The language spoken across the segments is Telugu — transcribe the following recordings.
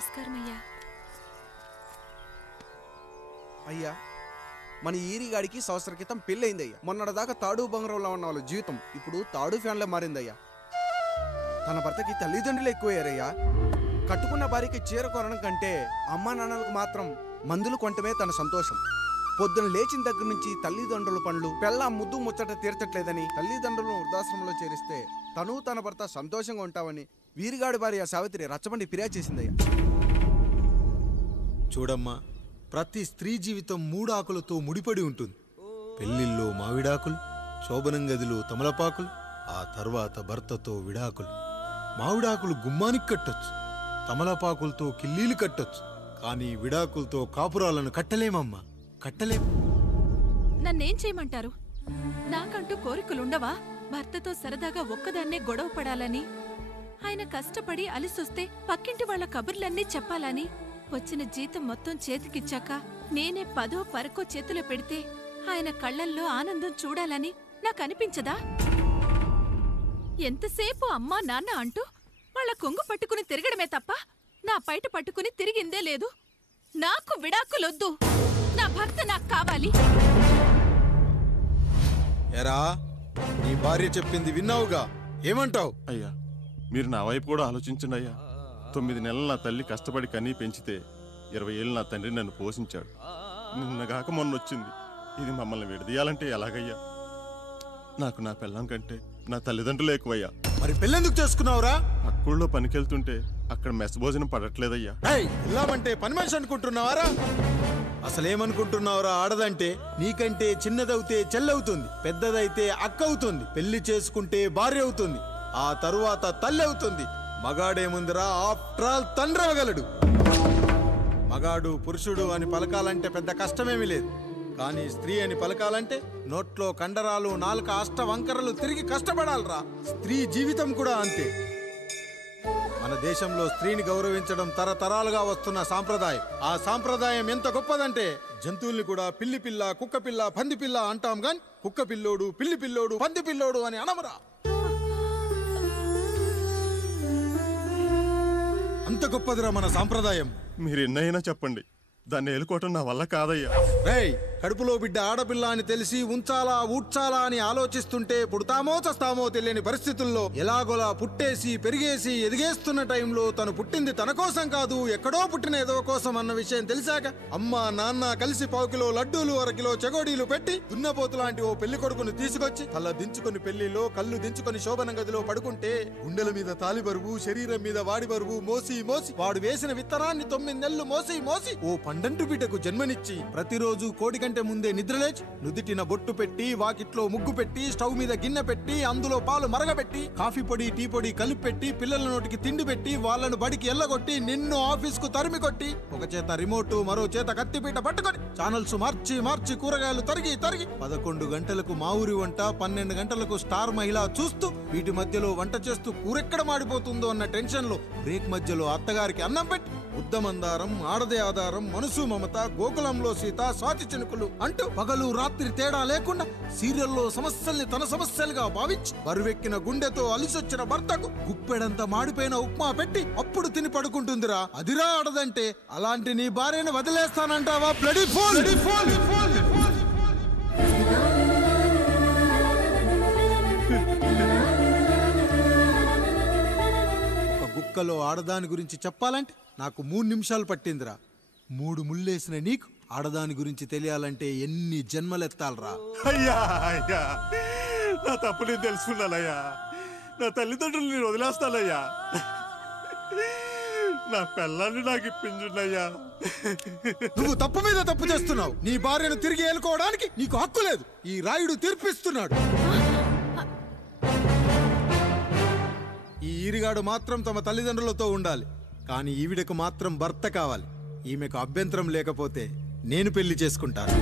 నమస్కారం అయ్యా. అయ్యా, మన ఈరిగాడికి సంవత్సరం క్రితం పెళ్ళయిందయ్యా. మొన్నటిదాకా తాడు బంగారంలో ఉన్న వాళ్ళ జీవితం ఇప్పుడు తాడు ఫ్యాన్లో మారిందయ్యా. తన భర్తకి తల్లిదండ్రులు ఎక్కువయ్యారయ్యా. కట్టుకున్న భార్యకి చీర కొనడం కంటే అమ్మా నాన్నలకు మాత్రం మందులు కొనటమే తన సంతోషం. పొద్దున లేచిన దగ్గర నుంచి తల్లిదండ్రుల పనులు పెళ్ళ ముద్దు ముచ్చట తీర్చట్లేదని తల్లిదండ్రులను వృద్ధాశ్రమంలో చేరిస్తే తను తన భర్త సంతోషంగా ఉంటామని వీరిగాడి భార్య సావిత్రి రచ్చబండి ఫిర్యాదు చేసిందయ్యా. చూడమ్మా, ప్రతి స్త్రీ జీవితం 3 ఆకులతో ముడిపడి ఉంటుంది. పెళ్లిల్లో మావిడాకులు, శోభనం గదిలో తమలపాకులు, ఆ తర్వాత భర్తతో విడాకులు. మావిడాకులు గుమ్మానికి కట్టొచ్చు, తమలపాకులతో కిల్లీలు కట్టొచ్చు, కానీ విడాకులతో కాపురాలను కట్టలేమమ్మా, కట్టలేం. నన్నేం చేయమంటారు? నాకంటూ కోరికలుండవా? భర్తతో సరదాగా ఒక్కదాన్నే గొడవ పడాలని, ఆయన కష్టపడి అలిసొస్తే పక్కింటి వాళ్ల కబుర్లన్నీ చెప్పాలని, వచ్చిన జీతం మొత్తం చేతికిచ్చాక నేనే 10ో 12కో చేతిలో పెడితే ఆయన కళ్లల్లో ఆనందం చూడాలని నాకనిపించదా? ఎంతసేపు అమ్మా నాన్న అంటూ వాళ్ల కొంగు పట్టుకుని తిరగడమే తప్ప నా పైట పట్టుకుని తిరిగిందే లేదు. నాకు విడాకులొద్దు, నా భర్త నాకు కావాలి. ఎరా, నీ భార్య చెప్పింది విన్నావుగా, ఏమంటావు? అయ్యా, మీరు నా వైపు కూడా ఆలోచించండి అయ్యా. 9 నెలలు నా తల్లి కష్టపడి కన్నీ పెంచితే 20 ఏళ్ళు నా తండ్రి నన్ను పోషించాడు. నిన్నగాక మొన్నొచ్చింది. ఇది మమ్మల్ని విడదీయాలంటే ఎలాగయ్యా? నాకు నా పిల్లం కంటే నా తల్లిదండ్రులు ఎక్కువయ్యా. మరి పెళ్ళెందుకు చేసుకున్నావురా? అక్కుల్లో పనికెళ్తుంటే అక్కడ మెస్ భోజనం పడట్లేదయ్యా. ఇల్లామంటే పని మనిషి అనుకుంటున్నావారా? అసలేమనుకుంటున్నావురా? ఆడదంటే నీకంటే చిన్నదవుతే చెల్లవుతుంది, పెద్దదైతే అక్క అవుతుంది, పెళ్లి చేసుకుంటే భార్య అవుతుంది, ఆ తరువాత తల్లి అవుతుంది. మగాడేముందిరా, ఆఫ్టర్ ఆల్ తండ్రి అవ్వగలడు. మగాడు పురుషుడు అని పలకాలంటే పెద్ద కష్టమేమీ లేదు. కానీ స్త్రీ అని పలకాలంటే నోట్లో కండరాలు, నాలుక అష్టవంకరలు తిరిగి కష్టపడాలరా. స్త్రీ జీవితం కూడా అంతే. మన దేశంలో స్త్రీని గౌరవించడం తరతరాలుగా వస్తున్న సాంప్రదాయం. ఆ సాంప్రదాయం ఎంత గొప్పదంటే జంతువుల్ని కూడా పిల్లి పిల్ల, కుక్క పిల్ల, పంది పిల్ల అంటాం గాని కుక్క పిల్లోడు, పిల్లి పిల్లోడు, పంది పిల్లోడు అని అనమరా. అంత గొప్పదిరా మన సాంప్రదాయం. మీరు ఎన్నైనా చెప్పండి, దాన్ని ఏలుకోవటం నా వల్ల కాదయ్యా. కడుపులో బిడ్డ ఆడపిల్ల అని తెలిసి ఉంచాలా ఊడ్చాలా అని ఆలోచిస్తుంటే పుడతామో చస్తామో తెలియని పరిస్థితుల్లో ఎలాగోలా పుట్టేసి పెరిగేసి ఎదిగేస్తున్న టైంలో తను పుట్టింది తన కోసం కాదు, ఎక్కడో పుట్టిన ఏదో కోసం అన్న విషయం తెలిసాక అమ్మ నాన్న కలిసి 1 కిలో లడ్డూలు, 1 కిలో చెగోడీలు పెట్టి దున్నపోతు లాంటి ఓ పెళ్లి కొడుకును తీసుకొచ్చి తల దించుకుని పెళ్లిలో కళ్ళు దించుకుని శోభన గదిలో పడుకుంటే గుండెల మీద తాలి బరువు, శరీరం మీద వాడి బరువు మోసి మోసి వాడు వేసిన విత్తనాన్ని 9 నెలలు మోసి మోసి ఓ పండంటు బిడ్డకు జన్మనిచ్చి ప్రతిరోజు కోడి కంటే ముందే నిద్రలేచి నుదిటిన బొట్టు పెట్టి, వాకిట్లో ముగ్గు పెట్టి, స్టవ్ మీద గిన్నె పెట్టి, అందులో పాలు మరగబెట్టి, కాఫీ పొడి టీ పొడి కలిపి పెట్టి, పిల్లల నోటికి తిండి పెట్టి, వాళ్ళను బడికి ఎల్లగొట్టి, నిన్ను ఆఫీస్ కు తరిమి కొట్టి, ఒక చేత రిమోట్ మరో చేత కత్తిపీట పట్టుకొని ఛానల్స్ మార్చి మార్చి కూరగాయలు తరిగి తరిగి 11 గంటలకు మా ఊరి వంట, 12 గంటలకు స్టార్ మహిళ చూస్తూ వీటి మధ్యలో వంట చేస్తూ కూరెక్కడ మాడిపోతుందో అన్న టెన్షన్ లో బ్రేక్ మధ్యలో అత్తగారికి అన్నం పెట్టి ఉద్దమందారం, ఆడదే ఆధారం, మనసు మమత, గోకులంలో సీత, స్వాతి చినుకులు అంటూ పగలు రాత్రి తేడా లేకుండా సీరియల్లో సమస్యల్ని తన సమస్యలుగా భావించి బరువెక్కిన గుండెతో అలిసొచ్చిన భర్తకు గుప్పెడంత మాడిపోయిన ఉప్మా పెట్టి అప్పుడు తిని పడుకుంటుందిరా. అదిరా ఆడదంటే. అలాంటి నీ భార్యను వదిలేస్తానంటావా? Bloody pole! కుక్కలో ఆడదాని గురించి చెప్పాలంటే నాకు 3 నిమిషాలు పట్టిందిరా. 3 ముళ్ళేసిన నీకు ఆడదాని గురించి తెలియాలంటే ఎన్ని జన్మలెత్తాలరా. అయ్యా అయ్యా, నా తప్పు నేను తెలుసుకున్నానయ్యా. నా తల్లిదండ్రులు నేను వదిలేస్తానయ్యా. నా పిల్లల్ని నాకు ఇప్పించుండయ్యా. నువ్వు తప్పు మీద తప్పు చేస్తున్నావు. నీ భార్యను తిరిగి ఏలుకోవడానికి నీకు హక్కు లేదు. ఈ రాయుడు తీర్పిస్తున్నాడు. ఈ ఈరిగాడు మాత్రం తమ తల్లిదండ్రులతో ఉండాలి, కానీ ఈవిడకు మాత్రం భర్త కావాలి. ఈమెకు అభ్యంతరం లేకపోతే నేను పెళ్లి చేసుకుంటాను.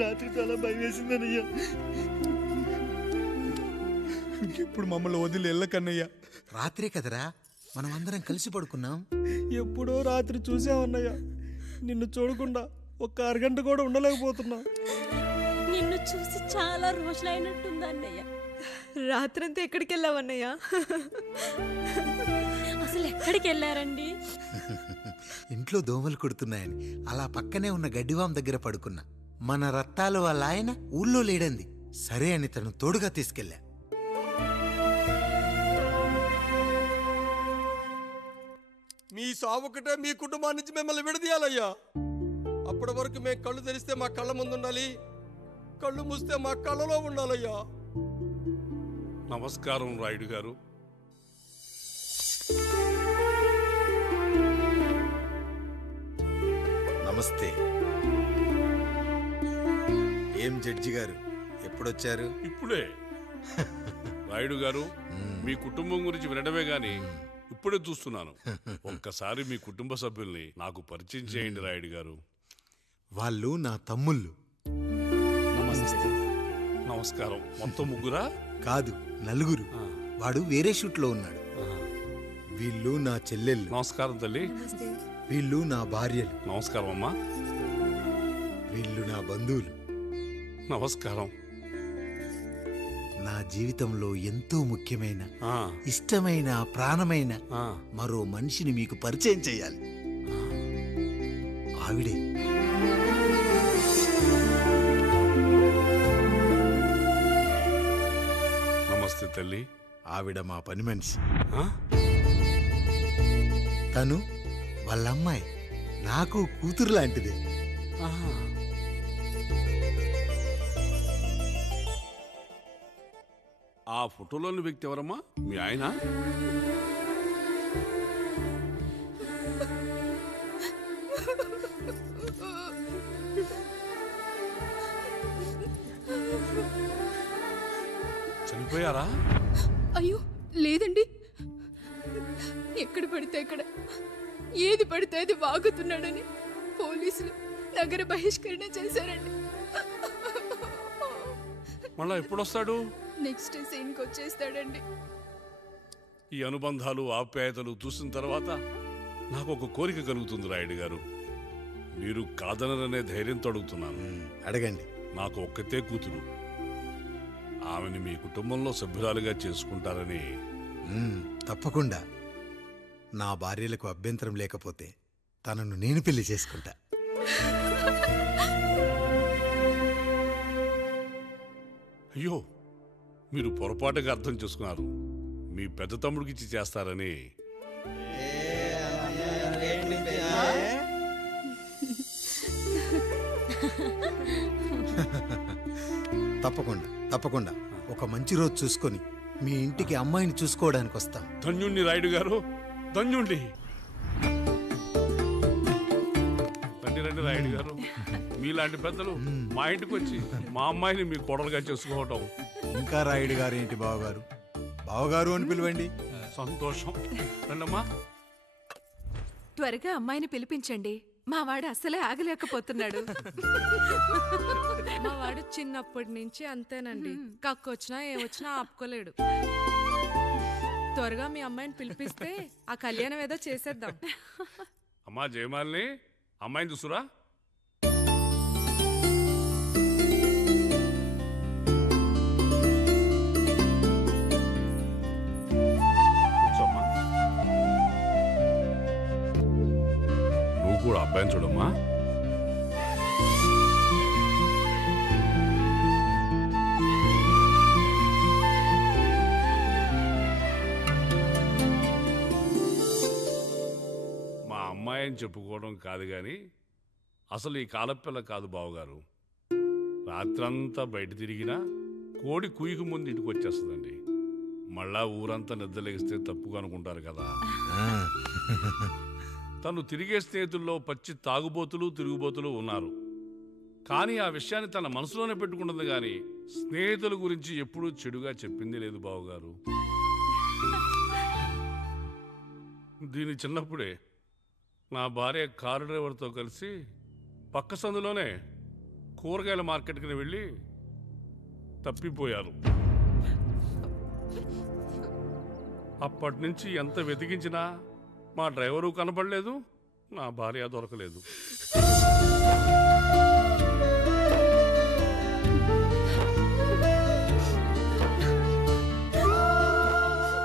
రాత్రి చాలా భయం వేసిందనయ్యా. ఇప్పుడు మమ్మల్ని వదిలి వెళ్ళకన్నయ్యా. రాత్రే కదరా మనం అందరం కలిసి పడుకున్నాం. ఎప్పుడో రాత్రి చూసామన్నయ్యా. నిన్ను చూడకుండా ఒక్క అరగంట కూడా ఉండలేకపోతున్నా. నిన్ను చూసి చాలా రోజులైనట్టుంది అన్నయ్య. రాత్రంతా ఎక్కడికి వెళ్ళావన్నయ్యా? అసలు ఎక్కడికి వెళ్ళారండి? ఇంట్లో దోమలు కుడుతున్నాయని అలా పక్కనే ఉన్న గడ్డివాం దగ్గర పడుకున్నా. మన రత్తాలు వాళ్ళ ఆయన ఊళ్ళో లేడంది. సరే అని తను తోడుగా తీసుకెళ్ళా. మీ సావుకటే మీ కుటుంబాన్ని నుంచి మిమ్మల్ని విడదీయాలయ్యా. అప్పటి వరకు మేము కళ్ళు తెరిస్తే మా కళ్ళ ముందు ఉండాలి, కళ్ళు మూస్తే మా కళ్ళలో ఉండాలయ్యా. నమస్కారం రాయుడు గారు. నమస్తే. ఏం జడ్జి గారు ఎప్పుడొచ్చారు? ఇప్పుడే. రాయుడు గారు, మీ కుటుంబం గురించి వినడమే గాని ఇప్పుడే చూస్తున్నాను. ఒక్కసారి మీ కుటుంబ సభ్యుల్ని నాకు పరిచయం చేయండి రాయుడు గారు. వాళ్ళు నా తమ్ముళ్ళు. నమస్కారం. మొత్తం ముగ్గురా? కాదు, నలుగురు. వాడు వేరే షూట్లో ఉన్నాడు. వీళ్ళు నా చెల్లెళ్ళు. నమస్కారం తల్లి. వీళ్ళు నా భార్యలు. నమస్కారం అమ్మా. వీళ్ళు నా బంధువులు. నమస్కారం. నా జీవితంలో ఎంతో ముఖ్యమైన, ఇష్టమైన, ప్రాణమైన మరో మనిషిని మీకు పరిచయం చేయాలి. ఆవిడే నమస్తే తల్లి. ఆవిడ మా పని మనిషి. తను వాళ్ళ అమ్మాయి. నాకు కూతురు లాంటిదే. ఆ ఫోటోలోని వ్యక్తి ఎవరమ్మా? మీ ఆయన? చనిపోయారా? అయ్యో లేదండి. ఎక్కడ పడితే అక్కడ, ఏది పడితే అది వాగుతున్నాడని పోలీసులు నగర బహిష్కరణ చేశారండి. మళ్ళా ఎప్పుడొస్తాడు? నెక్స్ట్ సీన్కి వచ్చేస్తాడండి. ఈ అనుబంధాలు, ఆప్యాయతలు చూసిన తర్వాత నాకు ఒక కోరిక కలుగుతుంది రాయుడు గారు. మీరు కాదనరనే ధైర్యంతో అడుగుతున్నాను. అడగండి. నాకు ఒక్కతే కూతురు. ఆమెని మీ కుటుంబంలో సభ్యురాలుగా చేసుకుంటారని. తప్పకుండా. నా భార్యలకు అభ్యంతరం లేకపోతే తనను నేను పెళ్లి చేసుకుంటా. అయ్యో, మీరు పొరపాటుగా అర్థం చేసుకున్నారు. మీ పెద్ద తమ్ముడికి ఇచ్చి చేస్తారని. తప్పకుండా తప్పకుండా ఒక మంచి రోజు చూసుకొని మీ ఇంటికి అమ్మాయిని చూసుకోవడానికి వస్తాం. ధన్యుణ్ణి రాయుడు గారు, ధన్యుణ్ణి. రండి రండి రాయుడు గారు. మీలాంటి పెద్దలు మా ఇంటికి వచ్చి మా అమ్మాయిని మీ కోడలుగా చేసుకోవటం. ఇంకా రాయుడు గారు ఏంటి బావగారు? బావగారు అని పిలవండి. సంతోషం. రండమ్మా. త్వరగా అమ్మాయిని పిలిపించండి. మా వాడు అసలే ఆగలేకపోతున్నాడు. మా వాడు చిన్నప్పటి నుంచి అంతేనండి. కక్కొచ్చినా ఏమొచ్చినా ఆపుకోలేడు. త్వరగా మీ అమ్మాయిని పిలిపిస్తే ఆ కళ్యాణం ఏదో చేసేద్దాం. అమ్మా జయమాలిని, అమ్మాయిని చూసురా. కూర్చోమ్మా. నువ్వు కూడా అబ్బాయిని చూడమ్మా. అమ్మాయిని చెప్పుకోవడం కాదు కానీ అసలు ఈ కాలపిల్ల కాదు బావగారు. రాత్రంతా బయట తిరిగినా కోడి కుయ్యకు ముందు ఇంటికి వచ్చేస్తుందండి. మళ్ళా ఊరంతా నిద్రలేగిస్తే తప్పుగా అనుకుంటారు కదా. తను తిరిగే స్నేహితుల్లో పచ్చి తాగుబోతులు, తిరుగుబోతులు ఉన్నారు. కానీ ఆ విషయాన్ని తన మనసులోనే పెట్టుకుంటుంది కానీ స్నేహితుల గురించి ఎప్పుడూ చెడుగా చెప్పింది లేదు బావగారు. దీని చిన్నప్పుడే నా భార్య కారు డ్రైవర్తో కలిసి పక్క సందులోనే కూరగాయల మార్కెట్కి వెళ్ళి తప్పిపోయారు. అప్పటి నుంచి ఎంత వెతికించినా మా డ్రైవరు కనపడలేదు, నా భార్య దొరకలేదు.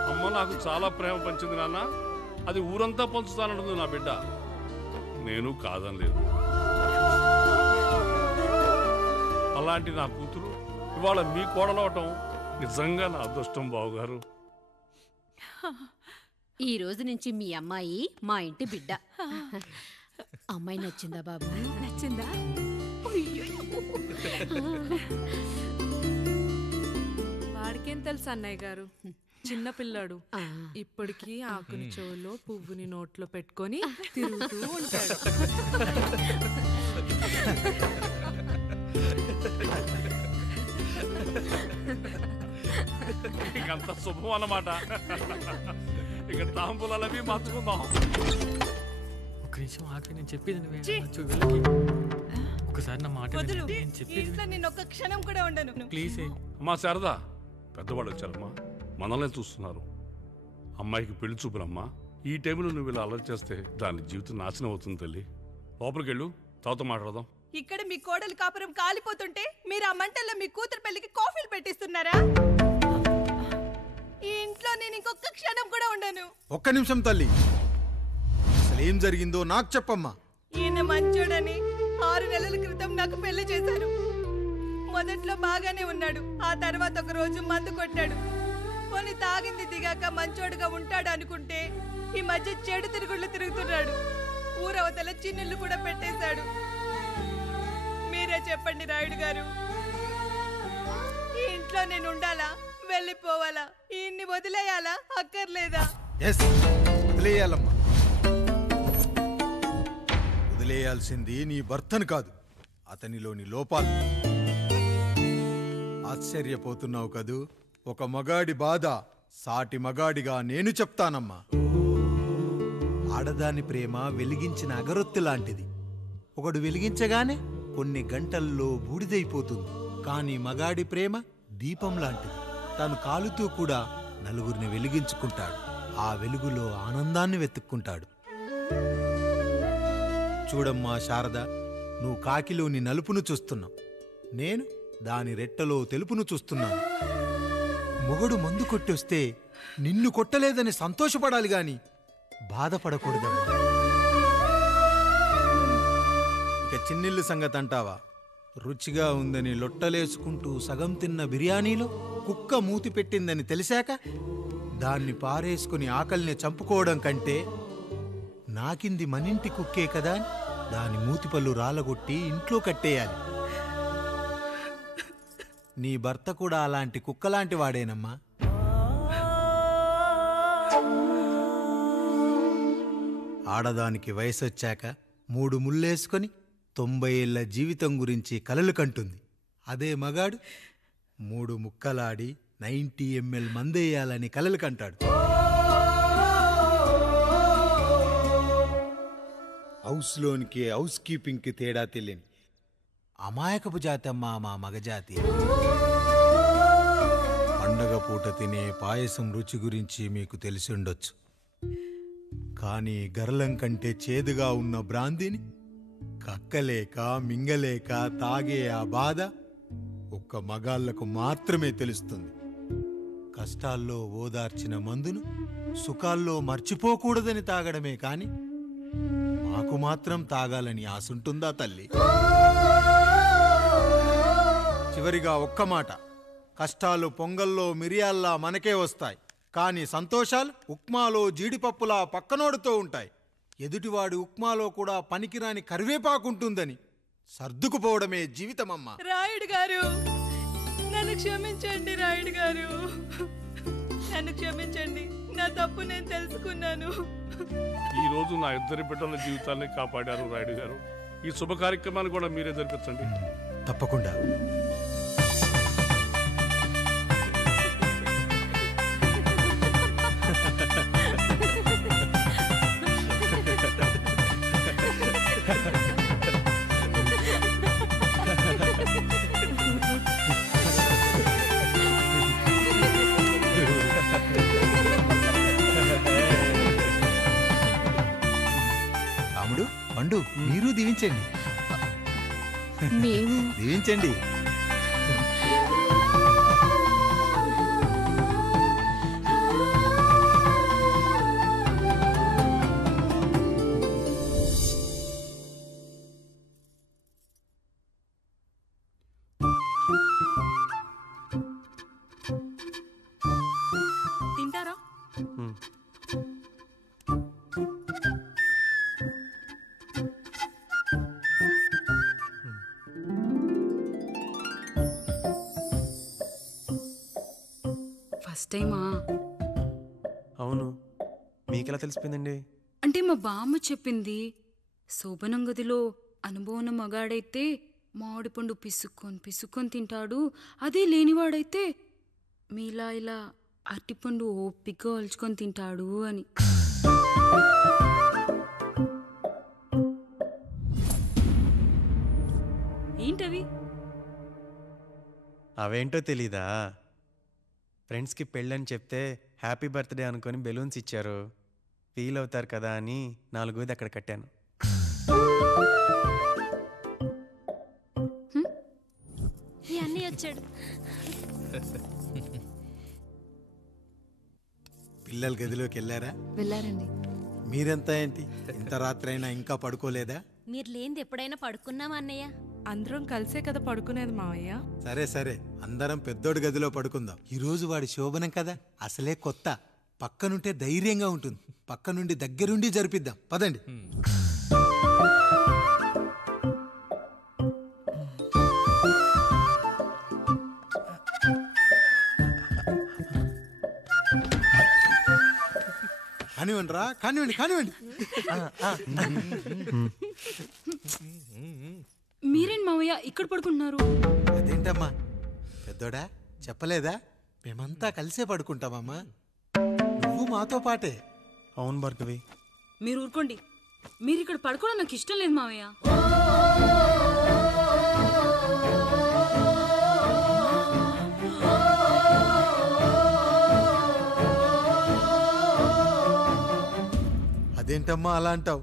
అమ్మ నాకు చాలా ప్రేమ పంచింది నాన్న, అది ఊరంతా పంచుతానంటుంది నా బిడ్డ. నేను కాదనలేదు. అలాంటి నా కూతురు ఇవాళ మీ కోడలవటం నిజంగా నా అదృష్టం బావగారు. ఈ రోజు నుంచి మీ అమ్మాయి మా ఇంటి బిడ్డ. అమ్మాయి నచ్చిందా బాబు? నచ్చిందా? వాడికేం తెలుసు అన్నయ్య గారు, చిన్న పిల్లాడు. ఇప్పటికీ ఆకుని చెవులో పువ్వుని నోట్లో పెట్టుకొని తిరుగుతూ ఉంటాడు. ఇకంత శుభం అన్నమాట. ఇక తాంబూలవి మార్చుకుందాం. ఒక నిమిషం ఆగి, నేను చెప్పేది ఒకసారి నా మాట క్షణం కూడా ఉండను. ప్లీజ్. అమ్మా శారదా, పెద్దవాళ్ళు వచ్చారమ్మా, మనల్ని చూస్తున్నారు. అమ్మాయికి పెళ్లి చూపులమ్మా. ఈ టైంలో నువ్వు ఇలా అలర్ట్ చేస్తే దాని జీవితం నాశనం అవుతుంది తల్లి. లోపలికి వెళ్ళు, తాతో మాట్లాడదాం. ఇక్కడ మీ కోడలు కాపురం కాలిపోతుంటే మీరు ఆ మంటల్లో మీ కూతురు పెళ్లికి కాఫీలు పెట్టిస్తున్నారా? ఈ ఇంట్లో నేను ఇంకొక క్షణం కూడా ఉండను. ఒక్క నిమిషం తల్లి, అసలేం జరిగిందో నాకు చెప్పమ్మా. ఈయన మంచోడని 6 నెలల క్రితం నాకు పెళ్లి చేశారు. మొదట్లో బాగానే ఉన్నాడు, ఆ తర్వాత ఒక రోజు మందు కొట్టాడు. పోనీ తాగింది దిగాక మంచోడుగా ఉంటాడు అనుకుంటే ఈ మధ్య చెడు తిరుగుళ్ళు తిరుగుతున్నాడు. ఊరవతల చిన్నిళ్ళు కూడా పెట్టేశాడు. మీరే చెప్పండి రాయుడు గారు, ఈ ఇంట్లో నేను ఉండాలా, వెళ్ళిపోవాలా, ఈయన్ని వదిలేయాలా, అక్కర్లేదా? వదిలేయాలమ్మా. వదిలేయాల్సింది నీ భర్తను కాదు, అతనిలోని లోపాలు. ఆశ్చర్యపోతున్నావు కదూ? ఒక మగాడి బాధ సాటి మగాడిగా నేను చెప్తానమ్మా. ఆడదాని ప్రేమ వెలిగించిన అగరొత్తి లాంటిది. ఒకడు వెలిగించగానే కొన్ని గంటల్లో బూడిదైపోతుంది. కానీ మగాడి ప్రేమ దీపం లాంటిది. తాను కాలుతూ కూడా నలుగురిని వెలిగించుకుంటాడు. ఆ వెలుగులో ఆనందాన్ని వెతుక్కుంటాడు. చూడమ్మా శారద, నువ్వు కాకిలోని నలుపును చూస్తున్నావు, నేను దాని రెట్టలో తెలుపును చూస్తున్నాను. మొగడు మందు కొట్టొస్తే నిన్ను కొట్టలేదని సంతోషపడాలి గాని బాధపడకూడదమ్మా. ఇక చిన్నిల్లు సంగతి అంటావా? రుచిగా ఉందని లొట్టలేసుకుంటూ సగం తిన్న బిర్యానీలో కుక్క మూతి పెట్టిందని తెలిసాక దాన్ని పారేసుకుని ఆకలిని చంపుకోవడం కంటే నాకింది మనింటి కుక్కే కదా దాని మూతిపళ్ళు రాలగొట్టి ఇంట్లో కట్టేయాలి. నీ భర్త కూడా అలాంటి కుక్కలాంటి వాడేనమ్మా. ఆడదానికి వయసొచ్చాక 3 ముళ్ళేసుకొని 90 ఏళ్ల జీవితం గురించి కలలు కంటుంది. అదే మగాడు 3 ముక్కలాడి 90 ml మందేయాలని కలలు కంటాడు. హౌస్లోనికి హౌస్ కీపింగ్కి తేడా తెలియని అమాయకపు జాతి అమ్మా మా మగజాతి. పండగ పూట తినే పాయసం రుచి గురించి మీకు తెలిసి ఉండొచ్చు. కానీ గరళం కంటే చేదుగా ఉన్న బ్రాందీని కక్కలేక మింగలేక తాగే ఆ బాధ ఒక్క మగాళ్లకు మాత్రమే తెలుస్తుంది. కష్టాల్లో ఓదార్చిన మందును సుఖాల్లో మర్చిపోకూడదని తాగడమే కాని మాకు మాత్రం తాగాలని ఆశుంటుందా తల్లి? చివరిగా ఒక్క మాట, కష్టాలు పొంగల్లో మిరియాల్లా మనకే వస్తాయి, కానీ సంతోషాలు ఉప్మాలో జీడిపప్పులా పక్కనోడుతో ఉంటాయి. ఎదుటివాడి ఉప్మాలో కూడా పనికిరాని కరివేపాకుంటుందని సర్దుకుపోవడమే జీవితమమ్మా. రాయుడు గారు, నన్ను క్షమించండి. రాయుడు గారు, నన్ను క్షమించండి. నా తప్పు నేను తెలుసుకున్నాను. ఈ రోజు నా 2 బిడ్డల జీవితాన్ని కాపాడారు రాయుడు గారు. ఈ శుభ కార్యక్రమాన్ని కూడా మీరే జరిపించండి. తప్పకుండా. మీరు దీవించండి. మేము దీవించండి. తింటారా? ఫస్ట్ టైమా? అవును, మీకెలా తెలిసిపోయిందండి? అంటే మా బామ్మ చెప్పింది. శోభనం గదిలో అనుభవం మగాడైతే మామిడిపండు పిసుక్కొని తింటాడు, అదే లేనివాడైతే మీలా ఇలా అరటిపండు ఓపిగ్గా ఒలుచుకొని తింటాడు అని. ఏంటవి? అవేంటో తెలీదా? ఫ్రెండ్స్కి పెళ్ళని చెప్తే హ్యాపీ బర్త్డే అనుకొని బెలూన్స్ ఇచ్చారు, ఫీల్ అవుతారు కదా అని 4 అక్కడ కట్టాను. అన్నీ వచ్చాడు. పిల్లల గదిలోకి వెళ్ళారా? వెళ్ళారండి. మీరెంత ఏంటి ఇంత రాత్రైనా ఇంకా పడుకోలేదా? మీరు లేనిది ఎప్పుడైనా పడుకున్నామా అన్నయ్య? అందరం కలిసే కదా పడుకునేది మావయ్య. సరే సరే, అందరం పెద్దోడి గదిలో పడుకుందాం. ఈరోజు వాడి శోభనం కదా, అసలే కొత్త. పక్కనుంటే ధైర్యంగా ఉంటుంది. పక్క నుండి దగ్గరుండి జరిపిద్దాం. పదండి. కానివ్వండి రా, కానివ్వండి కానివ్వండి. మీరేం మావయ్య ఇక్కడ పడుకుంటున్నారు? అదేంటమ్మా పెద్దోడా, చెప్పలేదా? మేమంతా కలిసే పడుకుంటామమ్మా. నువ్వు మాతో పాటే. అవును భార్గవి. మీరు ఊరుకోండి. మీరు ఇక్కడ పడుకోవడం నాకు ఇష్టం లేదు మావయ్య. అదేంటమ్మా అలా అంటావు?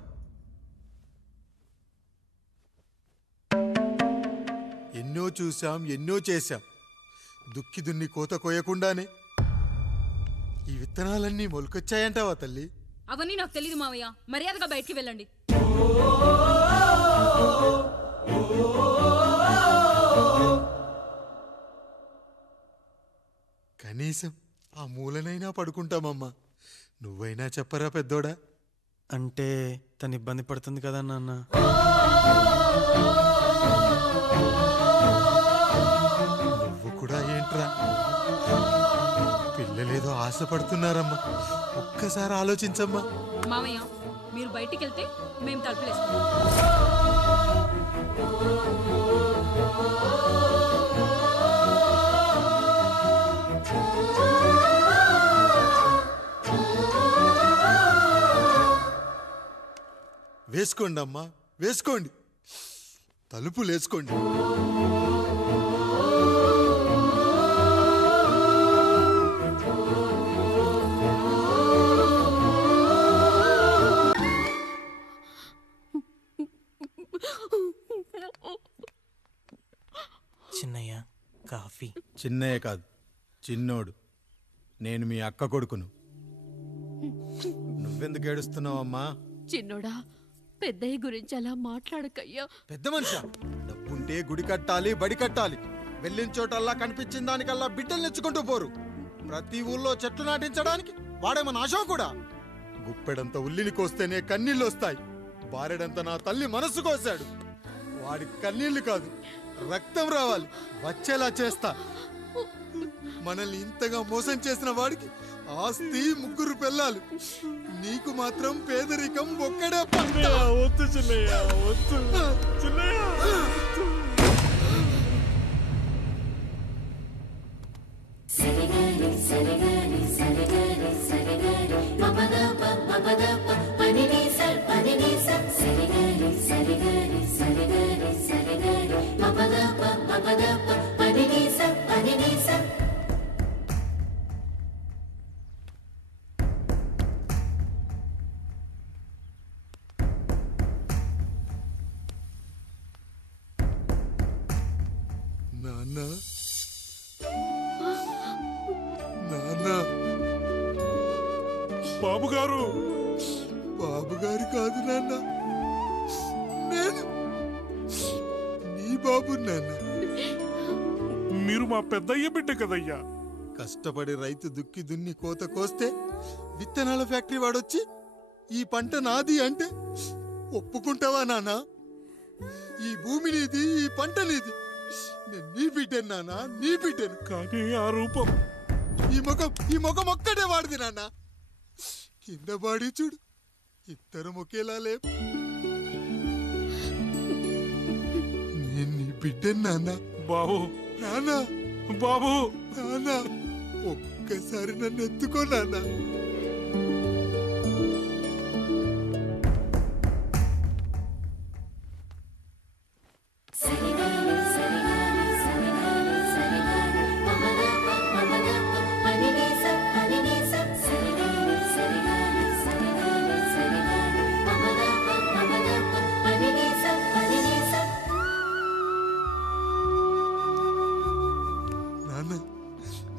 ఎన్నో చూసాం, ఎన్నో చేశాం. దుక్కి దున్ని కోత కోయకుండానే ఈ విత్తనాలన్నీ మొలకొచ్చాయంటావా తల్లి? అవన్నీ నాకు తెలీదు మావయ్య. మర్యాదగా బయటికి వెళ్ళండి. కనీసం ఆ మూలనైనా పడుకుంటామమ్మా. నువ్వైనా చెప్పరా పెద్దోడా? అంటే తను ఇబ్బంది పడుతుంది కదా నాన్న. నువ్వు కూడా ఏంట్రా? పిల్లలేదో ఆశపడుతున్నారమ్మా. ఒక్కసారి ఆలోచించమ్మా. మావయ్య మీరు బయటికి వెళ్తే మేము తలుపులేసుకుంటాం. వేసుకోండి అమ్మా, వేసుకోండి. తలుపులు వేసుకోండి. చిన్నయ్య కాఫీ. చిన్నయ్య కాదు, చిన్నోడు. నేను మీ అక్క కొడుకును. నువ్వెందుకు ఏడుస్తున్నావమ్మా? చిన్నోడా, పెద్దయ్య గురించి అలా మాట్లాడకయ్యా. పెద్ద మనిషి, డబ్బుంటే గుడి కట్టాలి, బడి కట్టాలి. వెళ్ళిన చోటల్లా కనిపించిన దానికల్లా బిడ్డలు నెచ్చుకుంటూ పోరు. ప్రతి ఊళ్ళో చెట్లు నాటించడానికి వాడేమన్నా అశోకుడా? గుప్పెడంత ఉల్లిని కోస్తేనే కన్నీళ్ళు వస్తాయి. బారెడంత నా తల్లి మనసు కోసాడు. వాడి కన్నీళ్లు కాదు, రక్తం రావాలి, వచ్చేలా చేస్తా. మనల్ని ఇంతగా మోసం చేసిన వాడికి ఆస్తి 3 పిల్లలు. నీకు మాత్రం పేదరికం ఒక్కడే. వద్దు చిన్నయ్య, వద్దు చిన్నయ్య. నాన్న నాన్న బాబుగారు బాబుగారు కాదు నాన్న, నేను నీ బాబు నాన్న. మీరు మా పెద్దయ్య బిడ్డ కదయ్యా. కష్టపడి రైతు దుక్కి దున్ని కోత కోస్తే విత్తనాల ఫ్యాక్టరీ వాడొచ్చి ఈ పంట నాది అంటే ఒప్పుకుంటావా నాన్న? ఈ భూమి నీది, ఈ పంట నీది. నేను నీ బిడ్డను నాన్న, నీ బిడ్డను. కానీ ఆ రూపం, ఈ ముఖం ఒక్కటే వాడిది నాన్న. కింద బాడీ చూడు, ఇద్దరం ఒకేలా లేవు. నేను నీ బిడ్డను నాన్న. బాబు నాన్న, బాబు నాన్న, ఒక్కసారి నన్ను ఎత్తుకో నాన్న.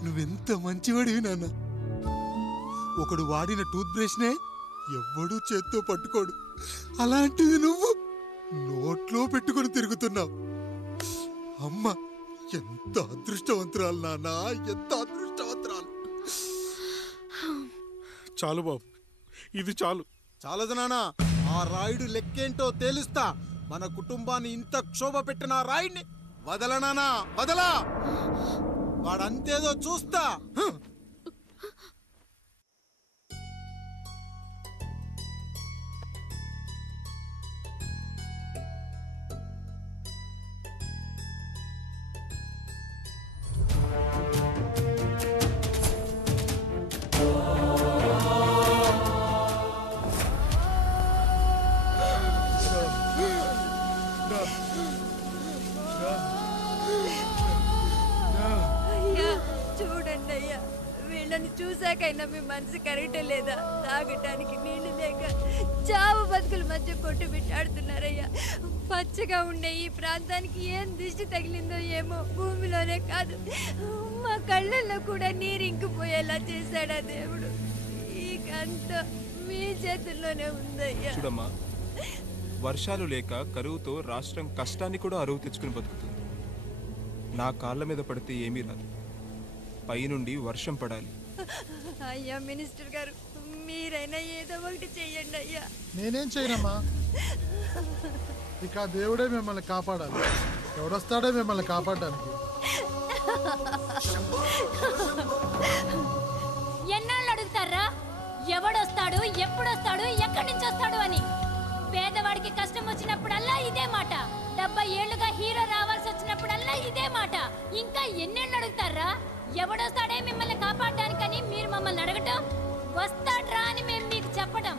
నువ్వెంత మంచివాడివి నాన్న. ఒకడు వాడిన టూత్ బ్రష్నే ఎవ్వడూ చేత్తో పట్టుకోడు, అలాంటిది నువ్వు నోట్లో పెట్టుకుని తిరుగుతున్నావు. అమ్మ ఎంత అదృష్టవంతురాలు నాన్న, ఎంత అదృష్టవంతురాలు. చాలు బాబు, ఇది చాలు. చాలదు నాన్న, ఆ రాయుడు లెక్కేంటో తేలుస్తా. మన కుటుంబాన్ని ఇంత క్షోభ పెట్టిన ఆ రాయుడిని వదలనానా, వదలా. వాడంతేదో చూస్తా. చూడండి అయ్యా, వీళ్ళని చూసాకైనా మీ మనసు కరెక్టే లేదా? తాగటానికి నీళ్లు లేక చావు బతుకుల మధ్య కొట్టు బిట్టాడుతున్నారయ్యా. పచ్చగా ఉండే ఈ ప్రాంతానికి ఏం దిష్టి తగిలిందో ఏమో. భూమిలోనే కాదు, మా కళ్ళల్లో కూడా నీరు ఇంకిపోయేలా చేశాడా దేవుడు. ఈకంతా మీ చేతుల్లోనే ఉందయ్యా. చూడమ్మా, వర్షాలు లేక కరువుతో రాష్ట్రం కష్టాన్ని కూడా అరువు తెచ్చుకుని బతుకుతుంది. నా కాళ్ళ మీద పడితే ఏమీ రాదు, పైనుండి వర్షం పడాలి. అయ్యా మినిస్టర్ గారు, మీరైనా ఏదో ఒకటి చెయ్యండి అయ్యా. నేనేం చేయనమ్మా, ఇక దేవుడే మిమ్మల్ని కాపాడాలి. ఎవడొస్తాడో మిమ్మల్ని కాపాడడానికి. ఎన్నాళ్ళు అడుగుతారా ఎవడొస్తాడు, ఎప్పుడొస్తాడు, ఎక్కడి నుంచి వస్తాడు అని? పేదవాడికి కష్టం వచ్చినప్పుడల్లా ఇదే మాట. 70 ఏళ్లుగా హీరో రావాల్సి వచ్చినప్పుడల్లా ఇదే మాట. ఇంకా ఎన్నేళ్ళు అడుగుతారా? ఎవడొస్తాడే మిమ్మల్ని కాపాడడానికని మీరు మమ్మల్ని అడగటం, వస్తాడ్రా అని మేము మీకు చెప్పడం.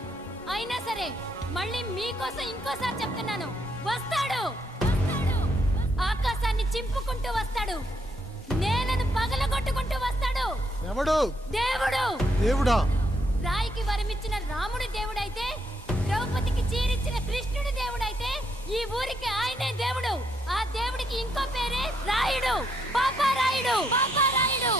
అయినా సరే మళ్ళీ మీకోసం ఇంకోసారి చెప్తున్నాను, వస్తాడు. ఆకాశాన్ని చింపుకుంటూ వస్తాడు, నేలను పగలగొట్టుకుంటూ వస్తాడు. ఎవడు? దేవుడు. దేవుడా? రాయికి వరమిచ్చిన రాముడి దేవుడైతే, ద్రౌపదికి చీరిచ్చిన కృష్ణుడి దేవుడైతే, ఈ ఊరికి ఆయనే దేవుడు. ఆ దేవుడికి ఇంకో పేరే రాయుడు, పాపారాయుడు. పాపారాయుడు.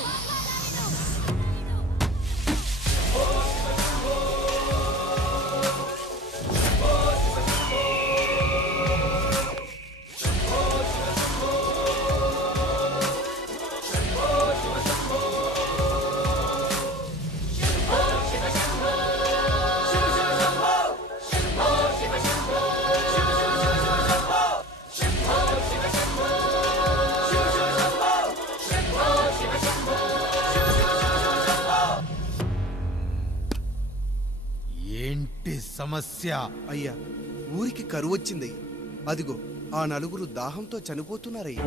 ఏంటి సమస్య? అయ్యా, ఊరికి కరువు వచ్చిందయ్యా. అదిగో ఆ నలుగురు దాహంతో చనిపోతున్నారయ్యా.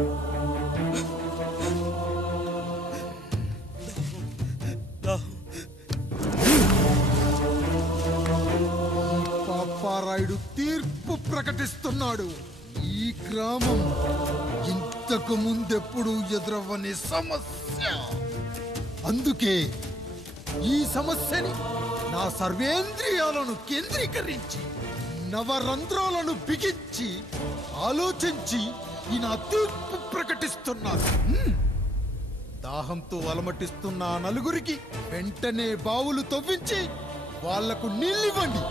పాపారాయుడు తీర్పు ప్రకటిస్తున్నాడు. ఈ గ్రామం ఇంతకు ముందెప్పుడు ఎదురవ్వని సమస్య. అందుకే ఈ సమస్యని నా సర్వేంద్రియాలను కేంద్రీకరించి, నవరంధ్రాలను బిగించి ఆలోచించి ఈ నా తీర్పు ప్రకటిస్తున్నాను. దాహంతో అలమటిస్తున్న ఆ నలుగురికి వెంటనే బావులు తవ్వించి వాళ్లకు నీళ్ళివ్వండి.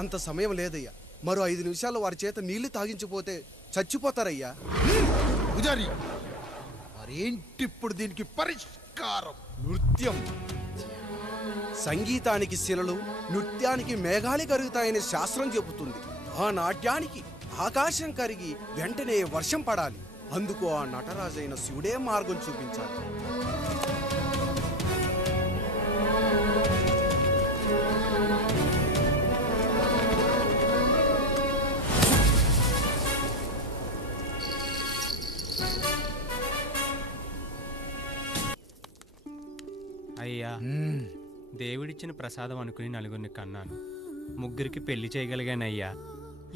అంత సమయం లేదయ్యా. మరో 5 నిమిషాల్లో వారి చేత నీళ్లు తాగించిపోతే చచ్చిపోతారయ్యా. పూజారి, మరేంటిప్పుడు దీనికి పరిష్కారం? నృత్యం. సంగీతానికి శిలలు, నృత్యానికి మేఘాలు కరుగుతాయని శాస్త్రం చెబుతుంది. ఆ నాట్యానికి ఆకాశం కరిగి వెంటనే వర్షం పడాలి. అందుకు ఆ నటరాజైన శివుడే మార్గం చూపించాలి. అయ్యా, దేవుడిచ్చిన ప్రసాదం అనుకుని నలుగురిని కన్నాను. 3 పెళ్లి చేయగలిగానయ్యా.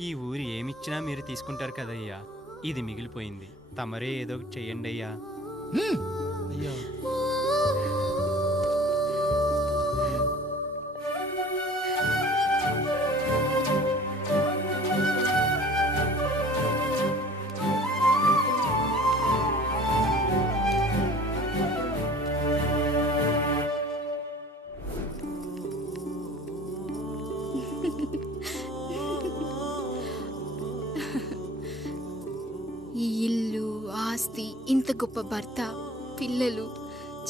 ఈ ఊరు ఏమిచ్చినా మీరు తీసుకుంటారు కదయ్యా. ఇది మిగిలిపోయింది. తమరే ఏదో ఒకటి చెయ్యండి అయ్యా. అయ్యా, ఈ ఇల్లు, ఆస్తి, ఇంత గొప్ప భర్త, పిల్లలు,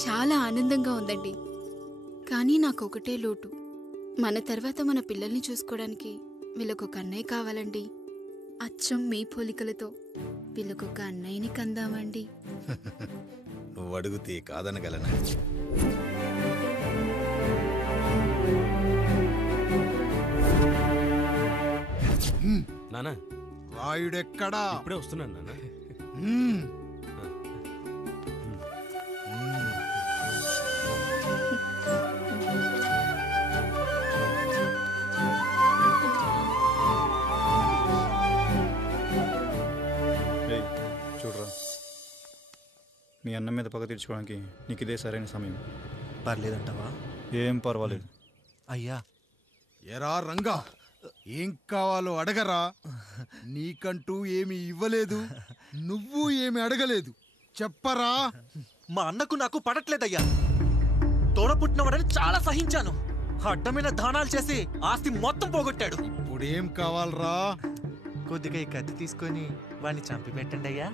చాలా ఆనందంగా ఉందండి. కానీ నాకు ఒకటే లోటు. మన తర్వాత మన పిల్లల్ని చూసుకోవడానికి వీళ్ళకొక అన్నయ్య కావాలండి. అచ్చం మీ పోలికలతో వీళ్ళకొక అన్నయ్యని కందామండి. నువ్వు అడిగితే కాదనగలనా? నానా, రాయుడెక్కడా? ఇప్పుడే వస్తున్నాను నాన్న. చూడరా, మీ అన్నం మీద పగ తీర్చుకోవడానికి నీకు ఇదే సరైన సమయం. పర్లేదంటావా? ఏం పర్వాలేదు. అయ్యా, ఎరా రంగా, ఏం కావాలో అడగరా. నీకంటూ ఏమి ఇవ్వలేదు, నువ్వు ఏమి అడగలేదు. చెప్పరా. మా అన్నకు నాకు పడట్లేదయ్యా. తోడ పుట్టినవాడని చాలా సహించాను. అడ్డమైన దానాలు చేసి ఆస్తి మొత్తం పోగొట్టాడు. ఇప్పుడేం కావాలరా? కొద్దిగా ఈ కత్తి తీసుకొని వాడిని చంపి పెట్టండి అయ్యా.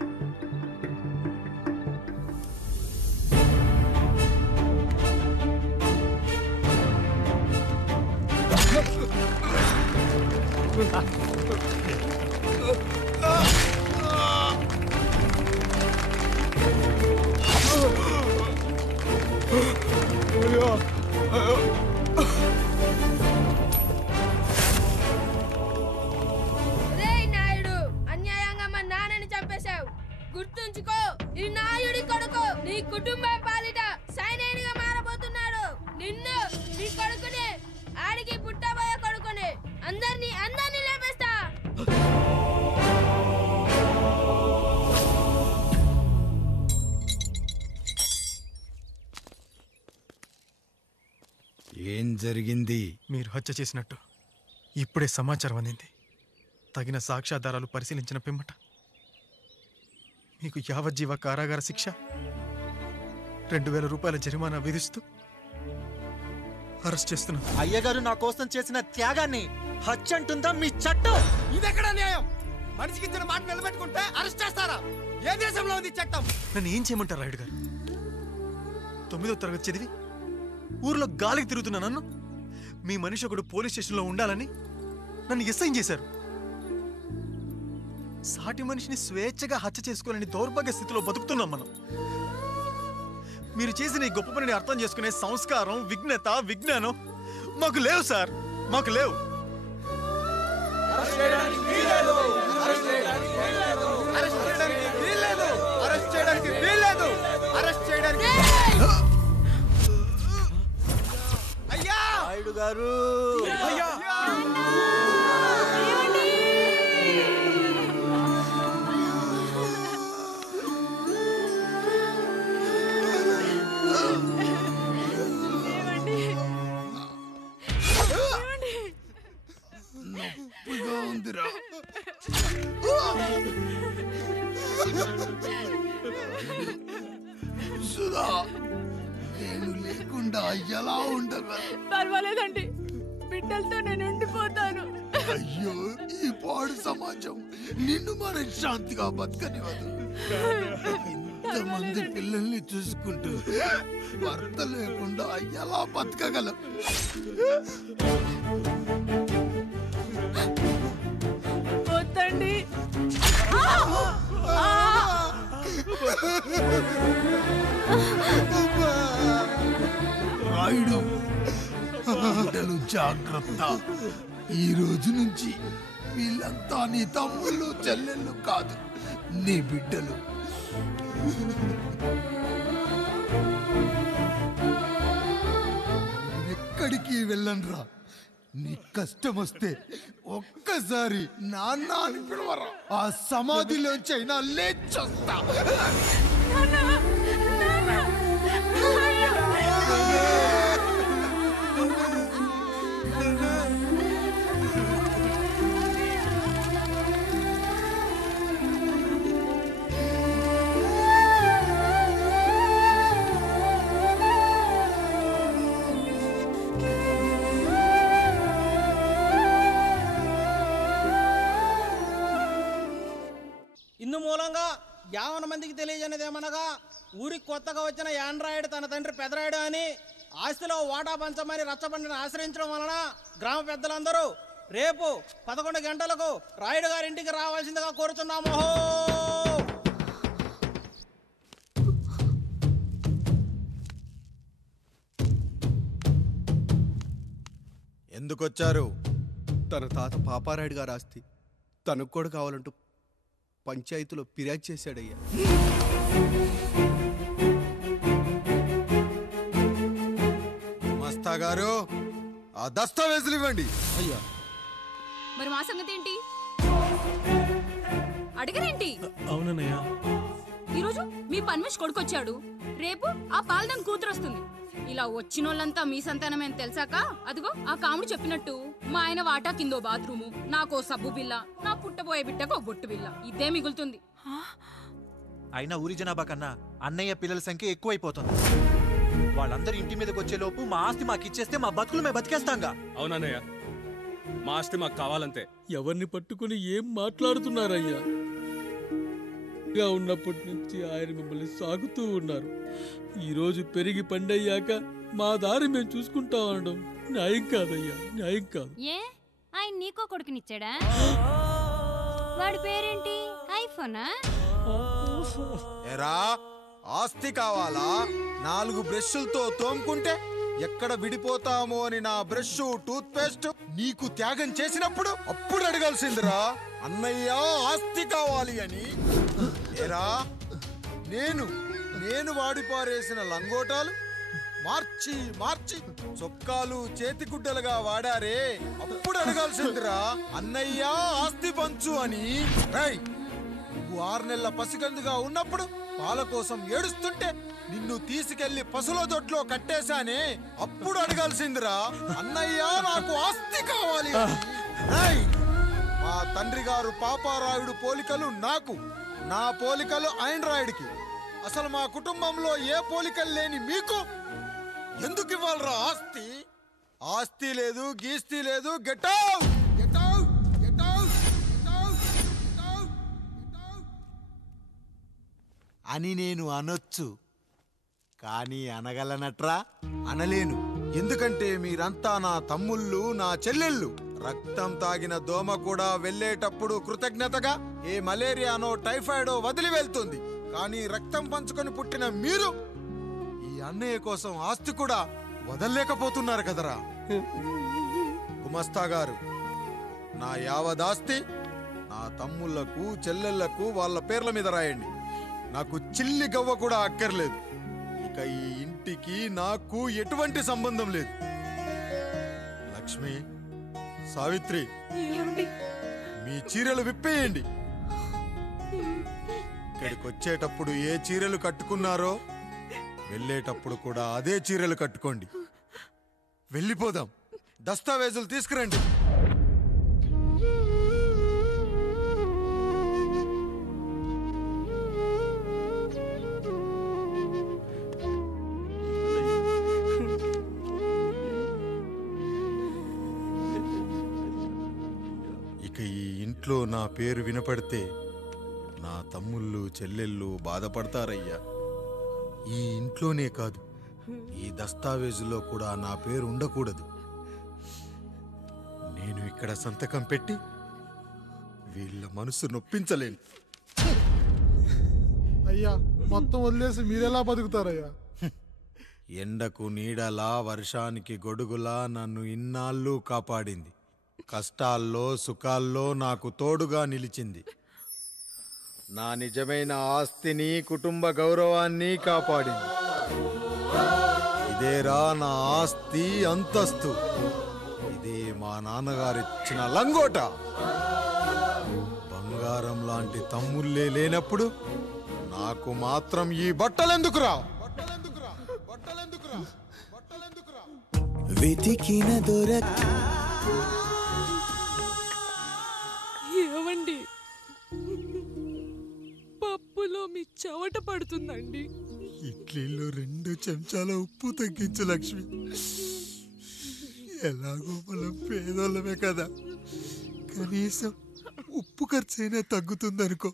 నాయుడు, అన్యాయంగా మా నాన్నని చంపేశావు. గుర్తుంచుకో, ఈ నాయుడి కొడుకు నీ కుటుంబం పాలిట సైనికుడిగా మారబోతున్నాడు. నిన్ను, నీ కొడుకుని, ఆడికి పుట్టబోయే కొడుకుని అందరినీ లేపేస్తా. ఏం జరిగింది? మీరు హత్య చేసినట్టు ఇప్పుడే సమాచారం అందింది. తగిన సాక్ష్యాధారాలు పరిశీలించిన పిమ్మట మీకు యావజ్జీవ కారాగార శిక్ష, 2000 రూపాయల జరిమానా విధిస్తూ అరెస్ట్ చేస్తున్నాను. అయ్యగారు నా కోసం చేసిన త్యాగాన్ని హత్య అంటుందా మీ చట్టం? ఇదెక్కడ న్యాయం? మనిషికి ఇచ్చిన మాట నిలబెట్టుకుంటే అరెస్ట్ చేస్తారా? ఏ దేశంలో ఉంది చట్టం? నన్ను ఏం చేయమంటారు రాయుడు గారు? 9వ తరగతి చదివి ఊర్లో గాలికి తిరుగుతున్నా నన్ను మీ మనిషి ఒకడు పోలీస్ స్టేషన్లో ఉండాలని నన్ను ఎస్ఐన్ చేశారు. సాటి మనిషిని స్వేచ్ఛగా హత్య చేసుకోవాలని దౌర్భాగ్య స్థితిలో బతుకుతున్నాం మనం. మీరు చేసిన ఈ గొప్ప పనిని అర్థం చేసుకునే సంస్కారం, విజ్ఞత, విజ్ఞానం మాకు లేవు సార్, మాకు లేవు. నాయుడు గారు, నొప్పిగా ఉందిరా. నేను లేకుండా ఎలా ఉండగలను? పర్వాలేదండి, బిడ్డలతో నేను ఉండిపోతాను. అయ్యో, ఈ పాడు సమాజం నిన్ను మనశ్శాంతిగా బతకనివ్వదు. ఇంతమంది పిల్లల్ని చూసుకుంటూ భర్త లేకుండా ఎలా బతకగలం? వద్దండి. రాయుడు, బిడ్డలు జాగ్రత్త. ఈ రోజు నుంచి వీళ్ళంతా నీ తమ్ముళ్ళు చెల్లెళ్ళు కాదు, నీ బిడ్డలు. ఎక్కడికి వెళ్ళనరా. నీ కష్టం వస్తే ఒక్కసారి నాన్న అని పిలవరా. ఆ సమాధిలోంచి అయినా లేచొస్తా. ఇందు మూలంగా 50 మందికి తెలియజేయనిదేమనగా, ఊరికి కొత్తగా వచ్చిన యాండ్రాయిడ్ తన తండ్రి పెదరాయుడు అని ఆస్తిలో వాటా పంచమని రచ్చబండిని ఆశ్రయించడం వలన గ్రామ పెద్దలందరూ రేపు 11 గంటలకు రాయుడు గారింటికి రావాల్సిందిగా కోరుచున్నాము. ఎందుకొచ్చారు? తన తాత పాపారాయుడు గారు ఆస్తి తనకు కూడా కావాలంటూ పంచాయతీలో ఫిర్యాదు చేశాడయ్యా. మస్తా గారు, ఆ దస్తావేజులు ఇవ్వండి. అయ్యా, మరి మా సంగతి ఏంటి? అడగరేంటి? అవునన్నయ్య, ఈరోజు మీ పన్మేష్ కొడుకొచ్చాడు, రేపు ఆ పాల్దన్ కూతురు వస్తుంది. ఇలా వచ్చినోళ్ళంతా మీ సంతానమేని తెలిసాక అదిగో ఆ కాముడు చెప్పినట్టు మా ఆయన వాటా కిందో బాత్రూము, నాకో సబ్బు బిల్ల, నా పుట్టబోయే బిడ్డకో బొట్టు బిల్ల, ఇదే మిగులుతుంది. అయినా ఊరి జనాభా కన్నా అన్నయ్య పిల్లల సంఖ్య ఎక్కువైపోతుంది. వాళ్ళందరూ ఇంటి మీదకి వచ్చే లోపు మా ఆస్తి మాకు ఇచ్చేస్తే మా బతుకులు మేము బతికేస్తాంగా. అవునన్నయ్య, మా ఆస్తి మాకు కావాలంతే. ఎవరిని పట్టుకుని ఏం మాట్లాడుతున్నారయ్యా? ఉన్నప్పటి నుంచి ఆయన మిమ్మల్ని సాగుతూ ఉన్నారు. ఈరోజు పెరిగి పండయ్యాక మా దారి మేము చూసుకుంటాం అనడం న్యాయం కాదయ్యా, న్యాయం కాదు. ఏ ఆయన నీకో కొడుకునిచ్చాడా? వాడి పేరేంటి? ఐఫోనా? ఎరా, ఆస్తి కావాలా? 4 బ్రష్లతో తోముకుంటే ఎక్కడ విడిపోతామో అని నా బ్రష్ టూత్ పేస్ట్ నీకు త్యాగం చేసినప్పుడు అప్పుడు అడగాల్సిందిరా, అన్నయ్య ఆస్తి కావాలి అని. ఎరా, నేను వాడిపారేసిన లంగోటాలు మార్చి మార్చి చొక్కాలు చేతిగుడ్డలుగా వాడారే, అప్పుడు అడగాల్సిందిరా, అన్నయ్య ఆస్తి పంచు అని. నువ్వు 6 నెలల పసికందుగా ఉన్నప్పుడు పాల కోసం ఏడుస్తుంటే నిన్ను తీసుకెళ్లి పశువుల దొడ్లో కట్టేశానే, అప్పుడు అడగాల్సిందిరా, అన్నయ్య నాకు ఆస్తి కావాలి అని. మా తండ్రి గారు పాపారాయుడు పోలికలు నాకు, నా పోలికలు ఆండ్రాయిడ్కి. అసలు మా కుటుంబంలో ఏ పోలికలు లేని మీకు ఎందుకు ఇవ్వాలరా ఆస్తి? ఆస్తి లేదు, గీస్తి లేదు. Get out, get out, get out, get out, get out అని నేను అనొచ్చు, కానీ అనగలనట్రా? అనలేను. ఎందుకంటే మీరంతా నా తమ్ముళ్ళు, నా చెల్లెళ్ళు. రక్తం తాగిన దోమ కూడా వెళ్ళేటప్పుడు కృతజ్ఞతగా ఏ మలేరియానో టైఫాయిడో వదిలి వెళ్తుంది. కానీ రక్తం పంచుకొని పుట్టిన మీరు ఈ అన్నయ్య కోసం ఆస్తి కూడా వదల్లేకపోతున్నారు కదరా. గుమస్తా గారు, నా యావదాస్తి నా తమ్ముళ్లకు చెల్లెళ్లకు వాళ్ళ పేర్ల మీద రాయండి. నాకు చిల్లి గవ్వ కూడా అక్కర్లేదు. ఇక ఈ ఇంటికి నాకు ఎటువంటి సంబంధం లేదు. లక్ష్మి, సావిత్రి, మీ చీరలు విప్పేయండి. ఇక్కడికి వచ్చేటప్పుడు ఏ చీరలు కట్టుకున్నారో వెళ్ళేటప్పుడు కూడా అదే చీరలు కట్టుకోండి. వెళ్ళిపోదాం. దస్తావేజులు తీసుకురండి. ఇంట్లో నా పేరు వినపడితే నా తమ్ముళ్ళు చెల్లెళ్ళు బాధపడతారయ్యా. ఈ ఇంట్లోనే కాదు, ఈ దస్తావేజులో కూడా నా పేరు ఉండకూడదు. నేను ఇక్కడ సంతకం పెట్టి వీళ్ళ మనసు నొప్పించలేను. అయ్యా మొత్తం వదిలేసి మీరెలా బతుకుతారయ్యా? ఎండకు నీడలా, వర్షానికి గొడుగులా నన్ను ఇన్నాళ్ళు కాపాడింది. కష్టాల్లో సుఖాల్లో నాకు తోడుగా నిలిచింది. నా నిజమైన ఆస్తిని, కుటుంబ గౌరవాన్ని కాపాడింది. ఇదేరా నా ఆస్తి, అంతస్తు. ఇదే మా నాన్నగారిచ్చిన లంగోట. బంగారం లాంటి తమ్ముళ్ళే లేనప్పుడు నాకు మాత్రం ఈ బట్టలెందుకురా? వెతికిన దొరక ఏవండి, పప్పులో మీ చెవట పడుతుందండి. ఇడ్లీలో 2 చెంచాల ఉప్పు తగ్గించు లక్ష్మి. ఎలాగో మనం పేదోళ్ళమే కదా, కనీసం ఉప్పు ఖర్చైనా తగ్గుతుందనుకో.